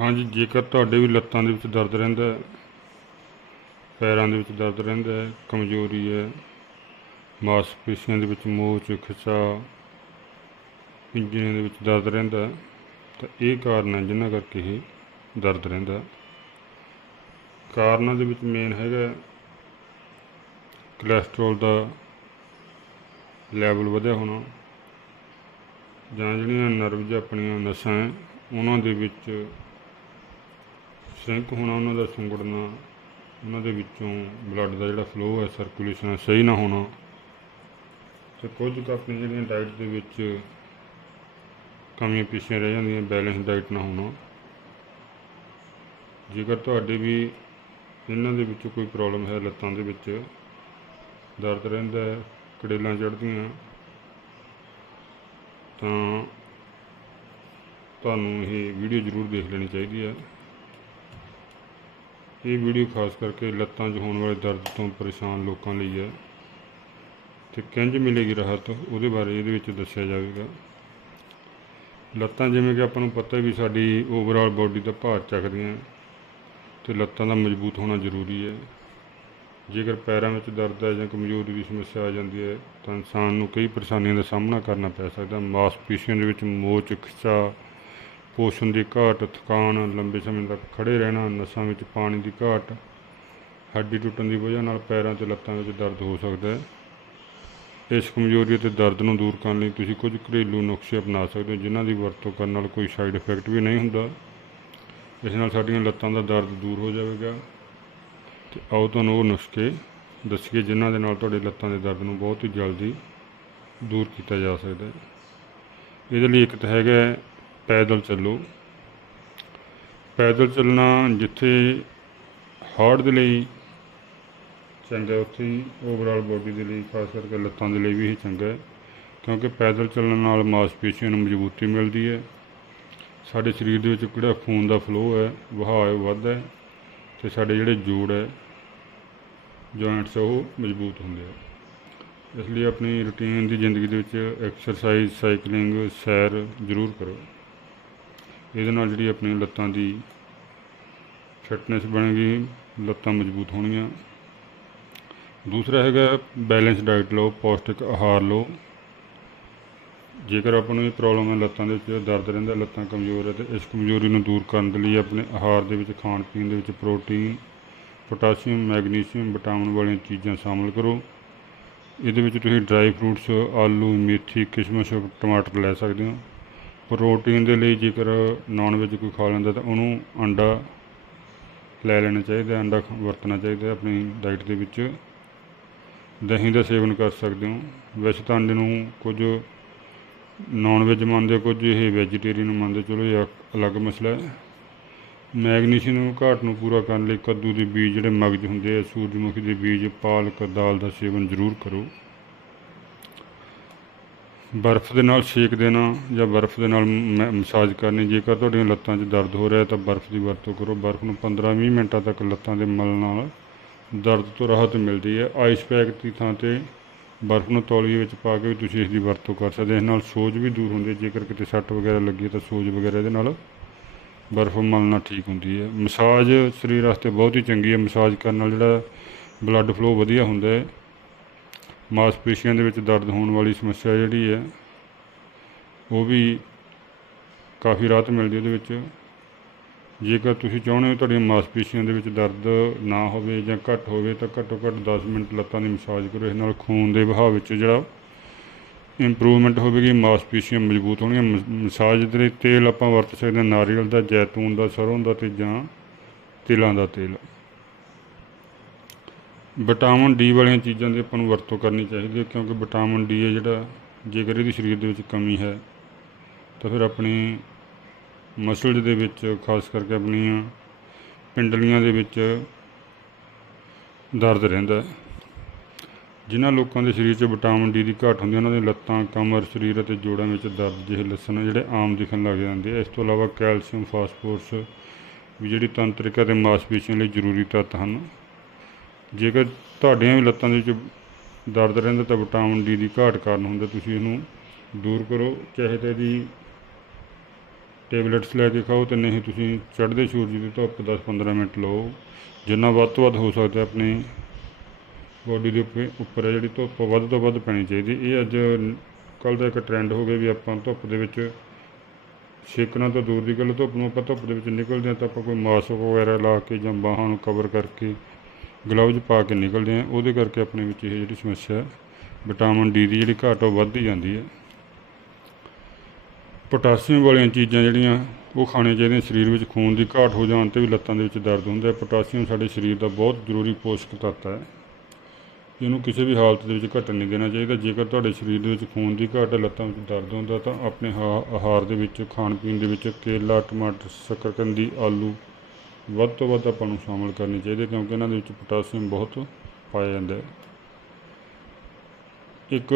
ਹਾਂਜੀ, ਜੇਕਰ ਤੁਹਾਡੇ ਵੀ ਲੱਤਾਂ ਦੇ ਵਿੱਚ ਦਰਦ ਰਹਿੰਦਾ ਹੈ, ਪੈਰਾਂ ਦੇ ਵਿੱਚ ਦਰਦ ਰਹਿੰਦਾ ਹੈ, ਕਮਜ਼ੋਰੀ ਹੈ, ਮਾਸਪੇਸ਼ੀਆਂ ਦੇ ਵਿੱਚ ਮੋਚ ਖਿਚਾਅ ਪਿੰਜਰਿਆਂ ਦੇ ਵਿੱਚ ਦਰਦ ਰਹਿੰਦਾ ਤਾਂ ਇਹ ਕਾਰਨ ਹੈ ਜਿਨ੍ਹਾਂ ਕਰਕੇ ਇਹ ਦਰਦ ਰਹਿੰਦਾ ਕਾਰਨਾਂ ਦੇ ਵਿੱਚ ਮੇਨ ਹੈਗਾ ਕੋਲੇਸਟ੍ਰੋਲ ਦਾ ਲੈਵਲ ਵਧਿਆ ਹੋਣਾ, ਜਾਂ ਜਿਹੜੀਆਂ ਨਰਵਜ਼ ਆਪਣੀਆਂ ਨਸਾਂ ਹੈ, ਉਹਨਾਂ ਦੇ ਵਿੱਚ ਸਿੰਕ ਹੋਣਾ, ਉਹਨਾਂ ਦਾ ਸੁੰਗੜਨਾ, ਉਹਨਾਂ ਦੇ ਵਿੱਚੋਂ ਬਲੱਡ ਦਾ ਜਿਹੜਾ ਫਲੋ ਹੈ ਸਰਕੂਲੇਸ਼ਨ ਹੈ, ਸਹੀ ਨਾ ਹੋਣਾ, ਤੇ ਕੁਝ ਕੁ ਆਪਣੀ ਜਿਹੜੀਆਂ ਡਾਈਟ ਦੇ ਵਿੱਚ ਕਮੀਆਂ ਪੇਸ਼ੀਆਂ ਰਹਿ ਜਾਂਦੀਆਂ ਬੈਲੈਂਸ ਡਾਈਟ ਨਾ ਹੋਣਾ, ਜੇਕਰ ਤੁਹਾਡੇ ਵੀ ਇਹਨਾਂ ਦੇ ਵਿੱਚ ਕੋਈ ਪ੍ਰੋਬਲਮ ਹੈ, ਲੱਤਾਂ ਦੇ ਵਿੱਚ, ਦਰਦ ਰਹਿੰਦਾ ਹੈ, ਕੜੇਲਾਂ ਚੜ੍ਹਦੀਆਂ, ਤਾਂ ਤੁਹਾਨੂੰ ਇਹ ਵੀਡੀਓ ਜ਼ਰੂਰ ਦੇਖ ਲੈਣੀ ਚਾਹੀਦੀ ਹੈ। ਇਹ ਵੀਡੀਓ ਖਾਸ ਕਰਕੇ ਲੱਤਾਂ 'ਚ ਹੋਣ ਵਾਲੇ ਦਰਦ ਤੋਂ ਪਰੇਸ਼ਾਨ ਲੋਕਾਂ ਲਈ ਹੈ ਤੇ ਕਿੰਝ ਮਿਲੇਗੀ ਰਾਹਤ, ਉਹਦੇ ਬਾਰੇ ਇਹਦੇ ਵਿੱਚ ਦੱਸਿਆ ਜਾਵੇਗਾ। ਲੱਤਾਂ ਜਿਵੇਂ ਕਿ ਆਪਾਂ ਨੂੰ ਪਤਾ ਵੀ ਸਾਡੀ ਓਵਰਆਲ ਬਾਡੀ ਦਾ ਭਾਰ ਚੱਕਦੀਆਂ ਤੇ ਲੱਤਾਂ ਦਾ ਮਜ਼ਬੂਤ ਹੋਣਾ ਜ਼ਰੂਰੀ ਹੈ। ਜੇਕਰ ਪੈਰਾਂ ਵਿੱਚ ਦਰਦ ਹੈ ਜਾਂ ਕਮਜ਼ੋਰੀ ਦੀ ਸਮੱਸਿਆ ਆ ਜਾਂਦੀ ਹੈ, ਤਾਂ ਇਨਸਾਨ ਨੂੰ ਕਈ ਪਰੇਸ਼ਾਨੀਆਂ ਦਾ ਸਾਹਮਣਾ ਕਰਨਾ ਪੈ ਸਕਦਾ ਮਾਸਪੇਸ਼ੀਆਂ ਦੇ ਵਿੱਚ ਮੋਚ ਖਿਚਾਅ ਪੋਸ਼ਣ ਦੀ ਘਾਟ, ਥਕਾਨ, ਲੰਬੇ ਸਮੇਂ ਤੱਕ ਖੜੇ ਰਹਿਣਾ, ਨਸਾਂ ਵਿੱਚ ਪਾਣੀ ਦੀ ਘਾਟ, ਹੱਡੀ ਟੁੱਟਣ ਦੀ ਵਜ੍ਹਾ ਨਾਲ ਪੈਰਾਂ ਤੇ ਲੱਤਾਂ ਵਿੱਚ ਦਰਦ ਹੋ ਸਕਦਾ ਹੈ। ਇਸ ਕਮਜ਼ੋਰੀ ਅਤੇ ਦਰਦ ਨੂੰ ਦੂਰ ਕਰਨ ਲਈ ਤੁਸੀਂ ਕੁਝ ਘਰੇਲੂ ਨੁਸਖੇ ਅਪਣਾ ਸਕਦੇ ਹੋ, ਜਿਨ੍ਹਾਂ ਦੀ ਵਰਤੋਂ ਕਰਨ ਨਾਲ ਕੋਈ ਸਾਈਡ ਇਫੈਕਟ ਵੀ ਨਹੀਂ ਹੁੰਦਾ। ਇਸ ਨਾਲ ਸਾਡੀਆਂ ਲੱਤਾਂ ਦਾ ਦਰਦ ਦੂਰ ਹੋ ਜਾਵੇਗਾ। ਤੇ ਆਓ ਤੁਹਾਨੂੰ ਉਹ ਨੁਸਖੇ ਦੱਸੀਏ, ਜਿਨ੍ਹਾਂ ਦੇ ਨਾਲ ਤੁਹਾਡੇ ਲੱਤਾਂ ਦੇ ਦਰਦ ਨੂੰ ਬਹੁਤ ਹੀ ਜਲਦੀ ਦੂਰ ਕੀਤਾ ਜਾ ਸਕਦਾ ਹੈ। ਇਹਦੇ ਲਈ ਇੱਕ ਤਾਂ ਹੈਗਾ ਪੈਦਲ ਚੱਲੋ। ਪੈਦਲ ਚੱਲਣਾ ਜਿੱਥੇ ਹਾਰਟ ਦੇ ਲਈ ਚੰਗਾ ਉੱਥੇ ਹੀ ਓਵਰਆਲ ਬੋਡੀ ਦੇ ਲਈ, ਖਾਸ ਕਰਕੇ ਲੱਤਾਂ ਦੇ ਲਈ ਵੀ ਇਹ ਚੰਗਾ ਹੈ, ਕਿਉਂਕਿ ਪੈਦਲ ਚੱਲਣ ਨਾਲ ਮਾਸਪੇਸ਼ੀਆਂ ਨੂੰ ਮਜ਼ਬੂਤੀ ਮਿਲਦੀ ਹੈ। ਸਾਡੇ ਸਰੀਰ ਦੇ ਵਿੱਚ ਜਿਹੜਾ ਖੂਨ ਦਾ ਫਲੋ ਹੈ, ਵਹਾਅ ਵੱਧਦਾ ਹੈ ਤੇ ਸਾਡੇ ਜਿਹੜੇ ਜੋੜ ਹੈ ਜੁਆਇੰਟਸ ਉਹ ਮਜ਼ਬੂਤ ਹੁੰਦੇ ਆ। ਇਸ ਲਈ ਆਪਣੀ ਰੁਟੀਨ ਦੀ ਜ਼ਿੰਦਗੀ ਦੇ ਵਿੱਚ ਐਕਸਰਸਾਈਜ਼ ਸਾਈਕਲਿੰਗ ਸੈਰ ਜ਼ਰੂਰ ਕਰੋ। ਇਹਦੇ ਨਾਲ ਜਿਹੜੀ ਆਪਣੀ ਲੱਤਾਂ ਦੀ ਫਿਟਨੈਸ ਬਣੇਗੀ, ਲੱਤਾਂ ਮਜ਼ਬੂਤ ਹੋਣਗੀਆਂ। ਦੂਸਰਾ ਹੈਗਾ ਬੈਲੈਂਸ ਡਾਈਟ ਲਓ, ਪੌਸ਼ਟਿਕ ਆਹਾਰ ਲਓ। ਜੇਕਰ ਆਪਾਂ ਨੂੰ ਇਹ ਪ੍ਰੋਬਲਮ ਹੈ ਲੱਤਾਂ ਦੇ ਵਿੱਚ ਦਰਦ ਰਹਿੰਦਾ, ਲੱਤਾਂ ਕਮਜ਼ੋਰ ਹੈ, ਤੇ ਇਸ ਕਮਜ਼ੋਰੀ ਨੂੰ ਦੂਰ ਕਰਨ ਦੇ ਲਈ ਆਪਣੇ ਆਹਾਰ ਦੇ ਵਿੱਚ, ਖਾਣ ਪੀਣ ਦੇ ਵਿੱਚ ਪ੍ਰੋਟੀਨ, ਪੋਟਾਸ਼ੀਅਮ, ਮੈਗਨੀਸ਼ੀਅਮ, ਵਿਟਾਮਿਨ ਵਾਲੀਆਂ ਚੀਜ਼ਾਂ ਸ਼ਾਮਲ ਕਰੋ। ਇਹਦੇ ਵਿੱਚ ਤੁਸੀਂ ਡਰਾਈ ਫਰੂਟਸ, ਆਲੂ, ਮੇਥੀ, ਕਿਸ਼ਮਿਸ਼, ਟਮਾਟਰ ਲੈ ਸਕਦੇ ਹੋ। ਪ੍ਰੋਟੀਨ ਦੇ ਲਈ ਜੇਕਰ ਨਾਨ ਵੈਜ ਕੋਈ ਖਾ ਲੈਂਦਾ ਤਾਂ ਉਹਨੂੰ ਅੰਡਾ ਲੈ ਲੈਣਾ ਚਾਹੀਦਾ ਅੰਡਾ ਖ- ਵਰਤਣਾ ਚਾਹੀਦਾ ਆਪਣੀ ਡਾਈਟ ਦੇ ਵਿੱਚ। ਦਹੀਂ ਦਾ ਸੇਵਨ ਕਰ ਸਕਦੇ ਹੋ। ਵੈਸੇ ਤਾਂ ਅੰਡੇ ਨੂੰ ਕੁਝ ਨਾਨ ਵੈਜ ਮੰਨਦੇ ਕੁਝ ਇਹ ਵੈਜੀਟੇਰੀਅਨ ਮੰਨਦੇ ਚਲੋ ਇਹ ਅਲੱਗ ਮਸਲਾ ਹੈ। ਮੈਗਨੀਸ਼ੀਅਮ ਨੂੰ ਘਾਟ ਨੂੰ ਪੂਰਾ ਕਰਨ ਲਈ ਕੱਦੂ ਦੇ ਬੀਜ ਜਿਹੜੇ ਮਗਜ ਹੁੰਦੇ ਆ, ਸੂਰਜਮੁਖੀ ਦੇ ਬੀਜ, ਪਾਲਕ, ਦਾਲ ਦਾ ਸੇਵਨ ਜ਼ਰੂਰ ਕਰੋ। ਬਰਫ਼ ਦੇ ਨਾਲ ਛੇਕ ਦੇਣਾ ਜਾਂ ਬਰਫ਼ ਦੇ ਨਾਲ ਮ- ਮਸਾਜ ਕਰਨੀ, ਜੇਕਰ ਤੁਹਾਡੀਆਂ ਲੱਤਾਂ 'ਚ ਦਰਦ ਹੋ ਰਿਹਾ ਤਾਂ ਬਰਫ਼ ਦੀ ਵਰਤੋਂ ਕਰੋ। ਬਰਫ਼ ਨੂੰ 15-20 ਮਿੰਟਾਂ ਤੱਕ ਲੱਤਾਂ ਦੇ ਮਲਣ ਨਾਲ ਦਰਦ ਤੋਂ ਰਾਹਤ ਮਿਲਦੀ ਹੈ। ਆਈਸ ਪੈਕ ਦੀ ਥਾਂ ਤੇ ਬਰਫ਼ ਨੂੰ ਤੌਲੀਏ ਵਿੱਚ ਪਾ ਕੇ ਵੀ ਤੁਸੀਂ ਇਸ ਦੀ ਵਰਤੋਂ ਕਰ ਸਕਦੇ ਹੋ। ਇਸ ਨਾਲ ਸੋਜ ਵੀ ਦੂਰ ਹੁੰਦੀ ਹੈ। ਜੇਕਰ ਕਿਤੇ ਸੱਟ ਵਗੈਰਾ ਲੱਗੀ ਹੈ ਤਾਂ ਸੋਜ ਵਗੈਰਾ ਇਹਦੇ ਨਾਲ ਬਰਫ਼ ਮਲਣਾ ਠੀਕ ਹੁੰਦੀ ਹੈ। ਮਸਾਜ ਸਰੀਰ ਵਾਸਤੇ ਬਹੁਤ ਹੀ ਚੰਗੀ ਹੈ। ਮਸਾਜ ਕਰਨ ਨਾਲ ਜਿਹੜਾ ਬਲੱਡ ਫਲੋ ਵਧੀਆ ਹੁੰਦਾ ਹੈ। ਮਾਸਪੇਸ਼ੀਆਂ ਦੇ ਵਿੱਚ ਦਰਦ ਹੋਣ ਵਾਲੀ ਸਮੱਸਿਆ ਜਿਹੜੀ ਹੈ, ਉਹ ਵੀ ਕਾਫੀ ਰਾਹਤ ਮਿਲਦੀ ਉਹਦੇ ਵਿੱਚ। ਜੇਕਰ ਤੁਸੀਂ ਚਾਹੁੰਦੇ ਹੋ ਤੁਹਾਡੀਆਂ ਮਾਸਪੇਸ਼ੀਆਂ ਦੇ ਵਿੱਚ ਦਰਦ ਨਾ ਹੋਵੇ ਜਾਂ ਘੱਟ ਹੋਵੇ, ਤਾਂ ਘੱਟੋ ਘੱਟ 10 ਮਿੰਟ ਲੱਤਾਂ ਦੀ ਮਸਾਜ ਕਰੋ। ਇਸ ਨਾਲ ਖੂਨ ਦੇ ਵਹਾਅ ਵਿੱਚ ਜਿਹੜਾ ਇੰਪਰੂਵਮੈਂਟ ਹੋਵੇਗੀ, ਮਾਸਪੇਸ਼ੀਆਂ ਮਜ਼ਬੂਤ ਹੋਣਗੀਆਂ। ਮ- ਮਸਾਜ ਦੇ ਲਈ ਤੇਲ ਆਪਾਂ ਵਰਤ ਸਕਦੇ ਹਾਂ। ਨਾਰੀਅਲ ਦਾ, ਜੈਤੂਨ ਦਾ ਸਰੋਂ ਦਾ ਤੇ ਜਾਂ ਤਿਲਾਂ ਦਾ ਤੇਲ। ਵਿਟਾਮਿਨ ਡੀ ਵਾਲੀਆਂ ਚੀਜ਼ਾਂ ਦੀ ਆਪਾਂ ਨੂੰ ਵਰਤੋਂ ਕਰਨੀ ਚਾਹੀਦੀ ਹੈ, ਕਿਉਂਕਿ ਵਿਟਾਮਿਨ ਡੀ ਹੈ ਜਿਹੜਾ ਜੇਕਰ ਇਹਦੀ ਸਰੀਰ ਦੇ ਵਿੱਚ ਕਮੀ ਹੈ, ਤਾਂ ਫਿਰ ਆਪਣੀ ਮਸਲਜ਼ ਦੇ ਵਿੱਚ, ਖਾਸ ਕਰਕੇ ਆਪਣੀਆਂ ਪਿੰਡਲੀਆਂ ਦੇ ਵਿੱਚ ਦਰਦ ਰਹਿੰਦਾ ਹੈ। ਜਿਨ੍ਹਾਂ ਲੋਕਾਂ ਦੇ ਸਰੀਰ 'ਚ ਵਿਟਾਮਿਨ ਡੀ ਦੀ ਘਾਟ ਹੁੰਦੀ ਹੈ, ਉਹਨਾਂ ਦੀਆਂ ਲੱਤਾਂ, ਕਮਰ, ਸਰੀਰ ਅਤੇ ਜੋੜਾਂ ਵਿੱਚ ਦਰਦ ਜਿਹੇ ਲੱਛਣ ਹੈ ਜਿਹੜੇ ਆਮ ਦਿਖਣ ਲੱਗ ਜਾਂਦੇ ਆ। ਇਸ ਤੋਂ ਇਲਾਵਾ ਕੈਲਸ਼ੀਅਮ, ਫਾਸਫੋਰਸ ਵੀ ਜਿਹੜੀ ਤੰਤਰਿਕਾ ਅਤੇ ਮਾਸਪੇਸ਼ੀਆਂ ਲਈ ਜ਼ਰੂਰੀ ਤੱਤ ਹਨ। ਜੇਕਰ ਤੁਹਾਡੀਆਂ ਵੀ ਲੱਤਾਂ ਦੇ ਵਿੱਚ ਦਰਦ ਰਹਿੰਦਾ ਤਾਂ ਵਿਟਾਮਿਨ ਡੀ ਦੀ ਘਾਟ ਕਾਰਨ ਹੁੰਦਾ, ਤੁਸੀਂ ਇਹਨੂੰ ਦੂਰ ਕਰੋ। ਚਾਹੇ ਤਾਂ ਇਹਦੀ ਟੇਬਲੇਟਸ ਲੈ ਕੇ ਖਾਓ ਤੇ ਨਹੀਂ ਤੁਸੀਂ ਚੜ੍ਹਦੇ ਸੂਰਜ ਦੀ ਧੁੱਪ 10-15 ਮਿੰਟ ਲਓ। ਜਿੰਨਾ ਵੱਧ ਤੋਂ ਵੱਧ ਹੋ ਸਕਦਾ ਆਪਣੀ ਬੋਡੀ ਦੇ ਉੱਪਰ ਉੱਪਰ ਹੈ ਜਿਹੜੀ ਧੁੱਪ ਵੱਧ ਤੋਂ ਵੱਧ ਪੈਣੀ ਚਾਹੀਦੀ ਇਹ ਅੱਜ ਕੱਲ੍ਹ ਦਾ ਇੱਕ ਟ੍ਰੈਂਡ ਹੋ ਗਿਆ ਵੀ ਆਪਾਂ ਧੁੱਪ ਦੇ ਵਿੱਚ ਛੇਕਣਾ ਤਾਂ ਦੂਰ ਦੀ ਗੱਲ ਧੁੱਪ ਨੂੰ ਆਪਾਂ ਧੁੱਪ ਦੇ ਵਿੱਚ ਨਿਕਲਦੇ ਹਾਂ ਤਾਂ ਆਪਾਂ ਕੋਈ ਮਾਸਕ ਵਗੈਰਾ ਲਾ ਕੇ ਜਾਂ ਬਾਹਾਂ ਨੂੰ ਕਵਰ ਕਰਕੇ ਗਲਵਜ਼ ਪਾ ਕੇ ਨਿਕਲਦੇ ਹਾਂ ਉਹਦੇ ਕਰਕੇ ਆਪਣੇ ਵਿੱਚ ਇਹ ਜਿਹੜੀ ਸਮੱਸਿਆ ਹੈ, ਵਿਟਾਮਿਨ ਡੀ ਦੀ ਜਿਹੜੀ ਘਾਟ ਉਹ ਵੱਧਦੀ ਜਾਂਦੀ ਹੈ। ਪੋਟਾਸ਼ੀਅਮ ਵਾਲੀਆਂ ਚੀਜ਼ਾਂ ਜਿਹੜੀਆਂ ਉਹ ਖਾਣੀਆਂ ਚਾਹੀਦੀਆਂ ਸਰੀਰ ਵਿੱਚ ਖੂਨ ਦੀ ਘਾਟ ਹੋ ਜਾਣ ਤੇ ਵੀ ਲੱਤਾਂ ਦੇ ਵਿੱਚ ਦਰਦ ਹੁੰਦਾ ਹੈ। ਪੋਟਾਸ਼ੀਅਮ ਸਾਡੇ ਸਰੀਰ ਦਾ ਬਹੁਤ ਜ਼ਰੂਰੀ ਪੋਸ਼ਕ ਤੱਤ ਹੈ। ਇਹਨੂੰ ਕਿਸੇ ਵੀ ਹਾਲਤ ਦੇ ਵਿੱਚ ਘਟਣ ਨਹੀਂ ਦੇਣਾ ਚਾਹੀਦਾ। ਜੇਕਰ ਤੁਹਾਡੇ ਸਰੀਰ ਦੇ ਵਿੱਚ ਖੂਨ ਦੀ ਘਾਟ ਹੈ ਲੱਤਾਂ ਵਿੱਚ ਦਰਦ ਹੁੰਦਾ ਤਾਂ ਆਪਣੇ ਹਾ- ਆਹਾਰ ਦੇ ਵਿੱਚ ਖਾਣ ਪੀਣ ਦੇ ਵਿੱਚ ਕੇਲਾ ਟਮਾਟਰ ਸ਼ੱਕਰਕੰਦੀ ਆਲੂ ਵੱਧ ਤੋਂ ਵੱਧ ਆਪਾਂ ਨੂੰ ਸ਼ਾਮਲ ਕਰਨੀ ਚਾਹੀਦੀ ਕਿਉਂਕਿ ਇਹਨਾਂ ਦੇ ਵਿੱਚ ਪੋਟਾਸ਼ੀਅਮ ਬਹੁਤ ਪਾਇਆ ਜਾਂਦਾ ਹੈ। ਇੱਕ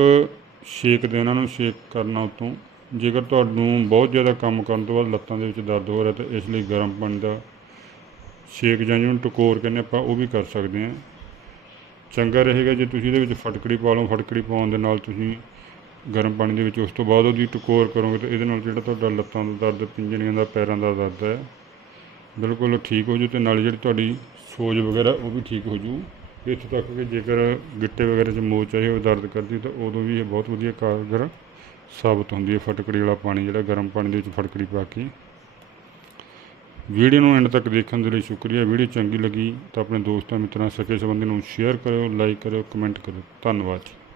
ਸ਼ੇਕ ਦੇ ਇਹਨਾਂ ਨੂੰ ਸ਼ੇਕ ਕਰਨਾ ਉਤੋਂ, ਜੇਕਰ ਤੁਹਾਨੂੰ ਬਹੁਤ ਜ਼ਿਆਦਾ ਕੰਮ ਕਰਨ ਤੋਂ ਬਾਅਦ ਲੱਤਾਂ ਦੇ ਵਿੱਚ ਦਰਦ ਹੋ ਰਿਹਾ ਤਾਂ ਇਸ ਲਈ ਗਰਮ ਪਾਣੀ ਦਾ ਸ਼ੇਕ ਜਾਂ ਜਿਹਨੂੰ ਟਕੋਰ ਕਹਿੰਦੇ ਆਪਾਂ, ਉਹ ਵੀ ਕਰ ਸਕਦੇ ਹਾਂ। ਚੰਗਾ ਰਹੇਗਾ ਜੇ ਤੁਸੀਂ ਇਹਦੇ ਵਿੱਚ ਫਟਕੜੀ ਪਾ ਲਓ, ਫਟਕੜੀ ਪਾਉਣ ਦੇ ਨਾਲ ਤੁਸੀਂ ਗਰਮ ਪਾਣੀ ਦੇ ਵਿੱਚ ਉਸ ਤੋਂ ਬਾਅਦ ਉਹਦੀ ਟਕੋਰ ਕਰੋਗੇ ਤਾਂ ਇਹਦੇ ਨਾਲ ਜਿਹੜਾ ਤੁਹਾਡਾ ਲੱਤਾਂ ਦਾ ਦਰਦ, ਪਿੰਜਣੀਆਂ ਦਾ, ਪੈਰਾਂ ਦਾ ਦਰਦ ਹੈ। ਬਿਲਕੁਲ ਠੀਕ ਹੋ ਜੂ ਤੇ ਨਾਲ ਜਿਹੜੀ ਤੁਹਾਡੀ ਸੋਜ ਵਗੈਰਾ ਉਹ ਵੀ ਠੀਕ ਹੋ ਜੂ। ਇੱਥੋਂ ਤੱਕ ਕਿ ਜੇਕਰ ਗਿੱਟੇ ਵਗੈਰਾ 'ਚ ਮੋਚ ਆਏ ਉਹ ਦਰਦ ਕਰਦੀ ਤਾਂ ਉਦੋਂ ਵੀ ਇਹ ਬਹੁਤ ਵਧੀਆ ਕਾਰਗਰ ਸਾਬਤ ਹੁੰਦੀ ਹੈ। ਫਟਕੜੀ ਵਾਲਾ ਪਾਣੀ, ਜਿਹੜਾ ਗਰਮ ਪਾਣੀ ਦੇ ਵਿੱਚ ਫਟਕੜੀ ਪਾ ਕੇ। ਵੀਡੀਓ ਨੂੰ ਐਂਡ ਤੱਕ ਦੇਖਣ ਦੇ ਲਈ ਸ਼ੁਕਰੀਆ। ਵੀਡੀਓ ਚੰਗੀ ਲੱਗੀ ਤਾਂ ਆਪਣੇ ਦੋਸਤਾਂ, ਮਿੱਤਰਾਂ ਸਕੇ ਸੰਬੰਧੀ ਨੂੰ ਸ਼ੇਅਰ ਕਰਿਓ, ਲਾਈਕ ਕਰਿਓ, ਕਮੈਂਟ ਕਰਿਓ। ਧੰਨਵਾਦ ਜੀ।